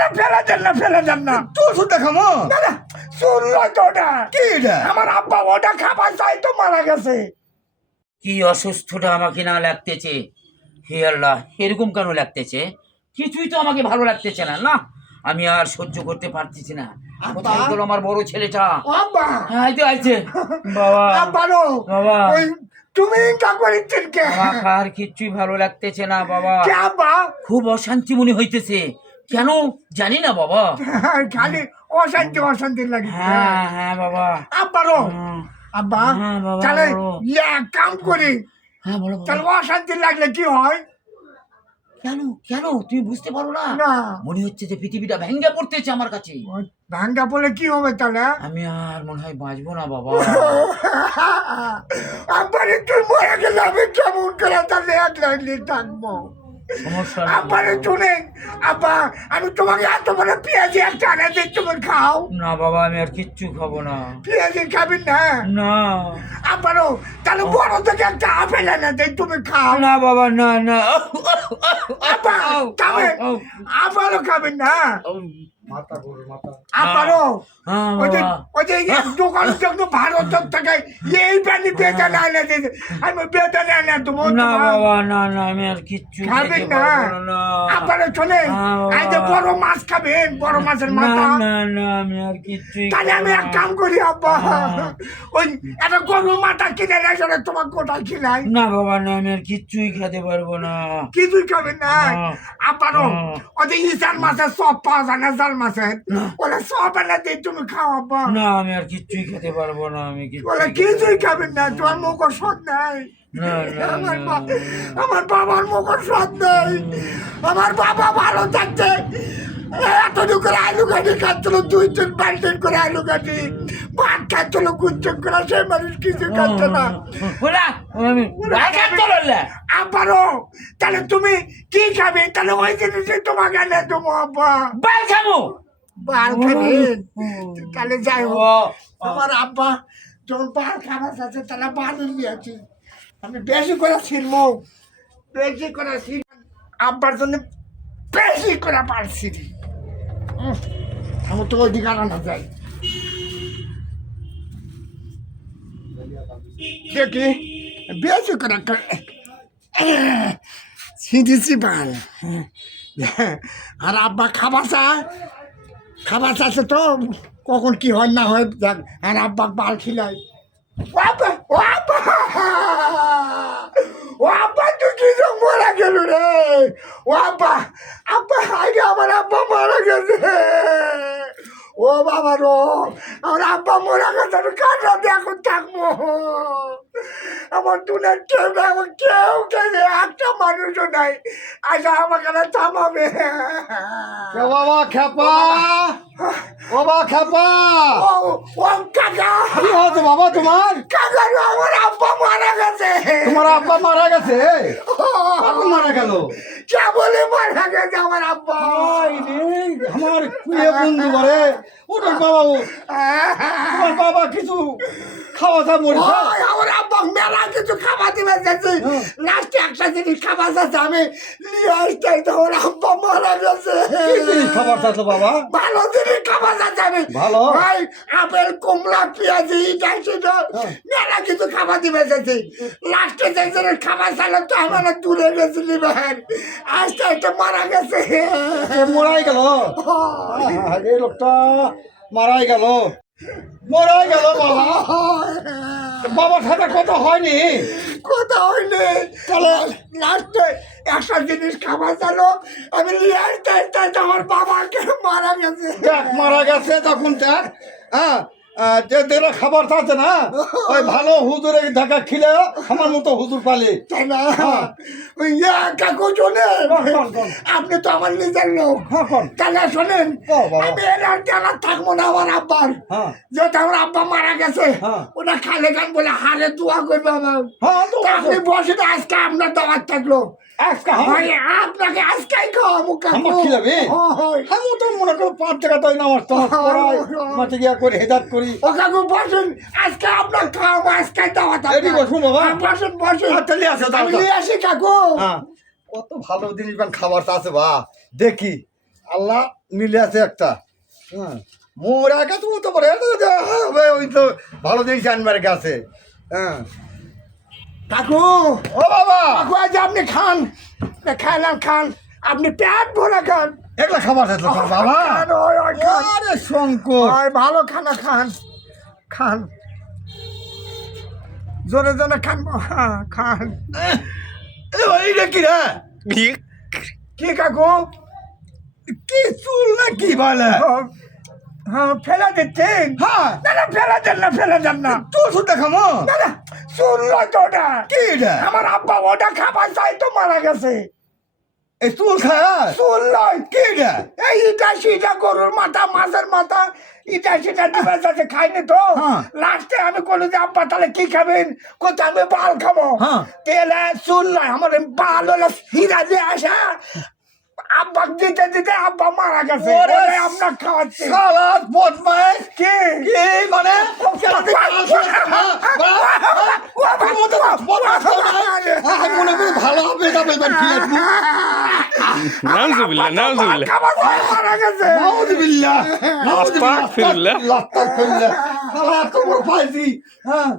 না ফেলে দেন না তোর সুদ দেখামো না না শুনলো তো ওটা কি এটা আমার আব্বা ওটা খাবার চাই তো মারা গেছে। কি অসুস্থটা আমাকে না লাগতেছে, হে আল্লাহ, এরকম কেন লাগতেছে? কিছুই তো আমাকে ভালো লাগতেছে না। না, আমি আর সহ্য করতে পারতেছি না। কোথায় গেল আমার বড় ছেলেটা? আব্বা আইতে আইছে বাবা, আব্বা নো বাবা। ওই তুমি কা করিছেন কে? আমাকে আর কিছুই ভালো লাগতেছে না বাবা, কে আব্বা? খুব অশান্তি মনে হইতেছে, কেন জানি না বাবা। খালি অশান্তি লাগে। হ্যাঁ হ্যাঁ বাবা। আব্বা নো হুম, আব্বা হ্যাঁ বাবা, তাহলে বলো। এক কাম করি, হ্যাঁ বলো তাহলে বাবা। অশান্তি লাগলে কি হয়? কেন কেন তুমি বুঝতে পারো না? না মনে হচ্ছে যে পৃথিবীটা ভেঙ্গে পড়তেছে আমার কাছে। ভাঙ্গা পড়লে কি হবে তাহলে? আমি আর মনে হয় বাঁচবো না বাবা। আব্বার একটু মরে গেলে আমি কেমন করে তাহলে একলা থাকবো? সমস্যা নেই আব্বারে বাবা। শুনে আব্বা আমি তোমাকে এত বড় পেঁয়াজি একটা আনে দিই, তুমি খাও। না বাবা, আমি আর কিচ্ছু খাবো না। পেঁয়াজি খাবি না? না আব্বারও তাহলে বড় থেকে একটা আপেল এনে দিই, তুমি খাও। না বাবা, না না। আব্বা খাবেন? আব্বারও খাবেন না? আব্বারও হ্যাঁ ওই যে বাবা। দোকান থেকে ভারত থেকে এই পানি বেতন এনে দিতে, আমি বেতন এনে দেবো। না বাবা, না না, আমি আর কিচ্ছু খাবেন খেতে না? পারবো না। আব্বারে শোনে হ্যাঁ বাবা। এই যে বড় মাছ খাবেন, বড় মাছের না মাথা। না না, আমি আর কিচ্ছুই তাহলে আমি এক কাম করি আব্বা, ওই একটা গরুর মাথা কিনে নেয় তোমার কোটায় খিলাই। না বাবা, না, আমি আর কিচ্ছুই খেতে পারবো না। কিছুই খাবেন না? না। আব্বারও না। ওই যে ইসান মাছের সব পাওয়া যায় না, জাল মাছের, না। ওরা সব এনে দিয়ে তুমি খাও আব্বা। না, আমি আর কিচ্ছুই খেতে পারবো না। আমি ওরা কিছুই খাবেন না, তোমার মুখ সদ নাই। না না আমার বাবার মুখ সদ নেই। আমার বাবা ভালো থাকছে এতটুকু করে আলু কাটি খাচ্ছিল, 2-3 বাল্টিন করে আলু কাটি ভাত খাচ্ছিল গুচ্ছন করে, সেই মানুষ কিছু খাচ্ছে না। আব্বারও তাহলে তুমি কি খাবে? তাহলে ওই জিনিসই তোমাকে এনে দেবো আব্বা। বাল খাবেন? তাহলে যাই হোক, আমার আব্বা যখন বাল খাবার আছে তাহলে বালই নিয়েছি, আমি বেশি করে ছিলবো, বেশি করে ছিল আব্বার জন্য, বেশি করে পারছি। আমার তো অধিকার আনা যায় কি বেশি করে ছিঁড়েছি বাল। আর আব্বা খাবার চাচ্ছে তো কখন কি হয় না হয় যাক, আর আব্বা বাল খিলাই। ও আব্বা তুই কি মারা গেল রে? ও আব্বা আগে আমার আব্বা মারা গেছে। ও বাবা রো, আমার আব্বা মারা গেছে, আমি কার রাতে এখন থাকবো? আমার দুনের কেউ নাই, আমার কেউ একটা মানুষও নাই আচ্ছা আমাকে থামাবে। বাবা খেপা, বাবা খেপা, ও কাকা, কি হতো বাবা তোমার? কাকা আমার আব্বা মারা গেছে। তোমার আব্বা মারা গেছে? কখন মারা গেল? কে বলে মারা গেছে আমার আব্বা? আমার প্রিয় বন্ধু বলে ওটার বাবা, তোমার বাবা কিছু খাওয়া দাওয়া মরেছে? আমার আব্বা মেলা কিছু খাবার দিবে যাচ্ছে, লাস্টে একটা জিনিস খাবার যাচ্ছে, আমি নিয়ে আসতে আমার আব্বা মারা গেছে। কি জিনিস খাবার চাচ্ছ বাবা? ভালো জিনিস খাবার যাচ্ছে, আমি ভালো? ভাই আপেল কমলা পেঁয়াজি সেটা মেলা কিছু খাবার দিবে যাচ্ছে, লাস্টে যে জিনিস খাবার চাইলাম তো আমার দূরে গেছিলি ভাই, আস্তে আস্তে মারা গেছে। মরাই গেল? এই লোকটা মারাই গেল, মরাই গেল বাবা। বাবার সাথে কথা হয়নি? কথা হইলে তাহলে লাস্টে একটা জিনিস খাবার চালো, আমি নিয়ে আসতে আসতে আমার বাবাকে মারা গেছে। দেখ মারা গেছে তখন দেখ, হ্যাঁ যে দেরা খাবার থাকে না, ওই ভালো হুজুরে দেখা খিলে আমার মতো হুজুর পালে, তাই না? ওই কাকু শোনেন, আপনি তো আমার নিজের লোক, তাহলে শোনেন আমি এর আর জানা থাকবো না আমার আব্বার, যেহেতু আমার আব্বা মারা গেছে, ওটা খালে গান বলে হারে দোয়া করবে আমার, আপনি বসে আজকে আপনার দাওয়াত থাকলো, আপনাকে আজকেই খাওয়াবো কাকু। আমি তো মনে করো 5 টাকা তাই নামাজ টামাজ পড়াই, মাঠে গিয়া করে হেদাত করি। ও কাকু বসুন, আজকে আপনার খাওয়াবো, আজকে দাওয়াত। এটি বসুন বাবা, বসুন বসুন, তাহলে আছে আমি নিয়ে আসি কাকু। কত ভালো জিনিস খাবার আছে বা দেখি আল্লাহ মিলে আছে একটা। হ্যাঁ মোর একা তুমি তো পরে হবে ওই তো ভালো জিনিস আনবার কাছে। হ্যাঁ কাকু ও বাবা কাকু আজ আপনি খান খাইলাম খান আপনি পেট ভরে খান এগুলো খাবার আছে তো বাবা। খান, ওই খান আরে শঙ্কর ওই ভালো খানা খান খান জোরে জোরে খান হ্যাঁ, খান এইটা কি রে? কি কাকু কি চুল না কি বলে? হ্যাঁ ফেলে দিচ্ছেন হ্যাঁ না না ফেলে দেন না ফেলে দেন না চুল শুদ্ধ খামো। না না শুনলো তো ওটা কি রে? আমার আব্বা ওটা খাবার চাই তো মারা গেছে এই চুল খায় শুনলো কি রে? এই ইটা সিটা গরুর মাথা মাছের মাথা ইটা সিটা দিবে যাতে খাইনি তো হ্যাঁ। লাস্টে আমি বলি যে আব্বা তাহলে কি খাবেন কোথায় আমি বাল খাবো হ্যাঁ। তেলে শুনলো আমার বাল হলো হীরা দিয়ে আসা আব্বা দিতে দিতে আব্বা মারা গেছে ওরে ওটাই আপনার খাওয়াচ্ছে সালাদ বদমাইশ কি কি মানে আমি মনে করি ভালো হবে তবে এবার কি আসবো। নাউজুবিল্লাহ নাউজুবিল্লাহ খাবার পরে মারা গেছে নাউজুবিল্লাহ আস্তাগফিরুল্লাহ। আস্তাগফিরুল্লাহ। শালা এত বড় পাইছি। হ্যাঁ